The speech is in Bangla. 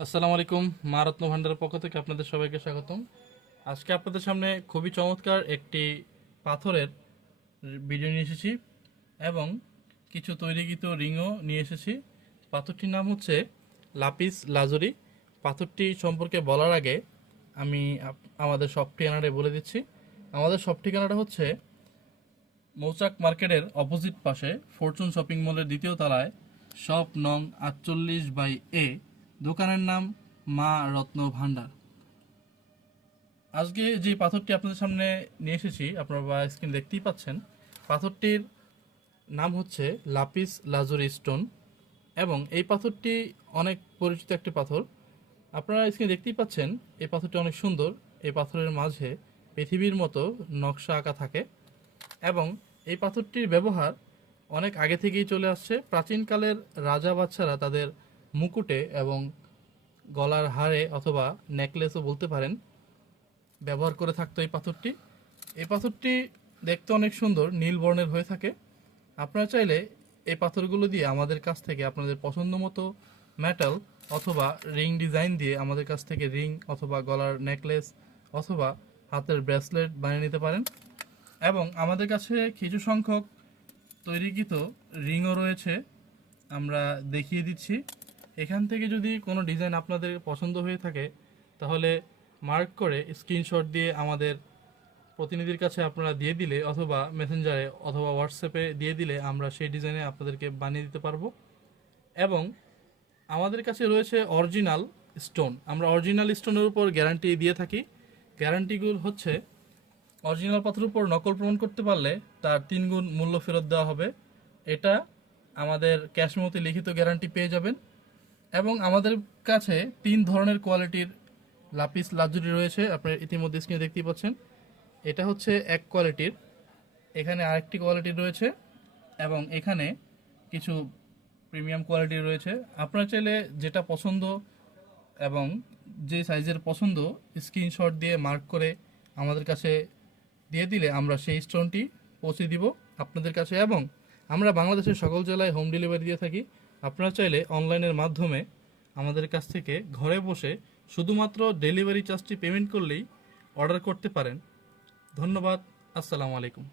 আসসালামু আলাইকুম। মা রত্ন ভান্ডারের পক্ষ থেকে আপনাদের সবাইকে স্বাগতম। আজকে আপনাদের সামনে খুবই চমৎকার একটি পাথরের ভিডিও নিয়ে এসেছি এবং কিছু তৈরিকৃত রিংও নিয়ে এসেছি। পাথরটির নাম হচ্ছে লাপিস লাজুরি। পাথরটি সম্পর্কে বলার আগে আমি আমাদের শপ ঠিকানাটা বলে দিচ্ছি। আমাদের শপ ঠিকানাটা হচ্ছে মৌচাক মার্কেটের অপোজিট পাশে ফরচুন শপিং মলের দ্বিতীয় তলায়, শপ নং 48/A। দোকানের নাম মা রত্ন ভান্ডার। আজকে যে পাথরটি আপনাদের সামনে নিয়ে এসেছি, আপনারা বা স্ক্রিন দেখতেই পাচ্ছেন, পাথরটির নাম হচ্ছে লাপিস লাজুরি স্টোন এবং এই পাথরটি অনেক পরিচিত একটি পাথর। আপনারা স্ক্রিনে দেখতেই পাচ্ছেন এই পাথরটি অনেক সুন্দর। এই পাথরের মাঝে পৃথিবীর মতো নকশা আঁকা থাকে এবং এই পাথরটির ব্যবহার অনেক আগে থেকেই চলে আসছে। প্রাচীনকালের রাজা বাচ্চারা তাদের মুকুটে এবং গলার হারে অথবা নেকলেসও বলতে পারেন ব্যবহার করে থাকতো এই পাথরটি। এই পাথরটি দেখতে অনেক সুন্দর, নীল বর্ণের হয়ে থাকে। আপনারা চাইলে এই পাথরগুলো দিয়ে আমাদের কাছ থেকে আপনাদের পছন্দ মতো মেটাল অথবা রিং ডিজাইন দিয়ে আমাদের কাছ থেকে রিং অথবা গলার নেকলেস অথবা হাতের ব্রেসলেট বানিয়ে নিতে পারেন। এবং আমাদের কাছে কিছু সংখ্যক তৈরিকৃত রিংও রয়েছে, আমরা দেখিয়ে দিচ্ছি। এখান থেকে যদি কোনো ডিজাইন আপনাদের পছন্দ হয়ে থাকে তাহলে মার্ক করে স্ক্রিনশট দিয়ে আমাদের প্রতিনিধির কাছে আপনারা দিয়ে দিলে অথবা মেসেঞ্জারে অথবা হোয়াটসঅ্যাপে দিয়ে দিলে আমরা সেই ডিজাইনে আপনাদেরকে বানিয়ে দিতে পারবো। এবং আমাদের কাছে রয়েছে অরিজিনাল স্টোন। আমরা অরিজিনাল স্টোনের উপর গ্যারান্টি দিয়ে থাকি। গ্যারান্টিগুলো হচ্ছে অরিজিনাল পাথরের উপর নকল প্রমাণ করতে পারলে তার 3 গুণ মূল্য ফেরত দেওয়া হবে। এটা আমাদের ক্যাশ মেমোতে লিখিত গ্যারান্টি পেয়ে যাবেন। এবং আমাদের কাছে 3 ধরনের কোয়ালিটির লাপিস লাজুরি রয়েছে, আপনারা ইতিমধ্যে স্ক্রিনে দেখতেই পাচ্ছেন। এটা হচ্ছে এক কোয়ালিটির, এখানে আরেকটি কোয়ালিটির রয়েছে এবং এখানে কিছু প্রিমিয়াম কোয়ালিটির রয়েছে। আপনারা চাইলে যেটা পছন্দ এবং যে সাইজের পছন্দ স্ক্রিনশট দিয়ে মার্ক করে আমাদের কাছে দিয়ে দিলে আমরা সেই স্টোনটি পৌঁছে দিব আপনাদের কাছে। এবং আমরা বাংলাদেশের সকল জেলায় হোম ডেলিভারি দিয়ে থাকি। আপনারা চাইলে অনলাইনের মাধ্যমে আমাদের কাছ থেকে ঘরে বসে শুধুমাত্র ডেলিভারি চার্জটি পেমেন্ট করলেই অর্ডার করতে পারেন। ধন্যবাদ। আসসালামু আলাইকুম।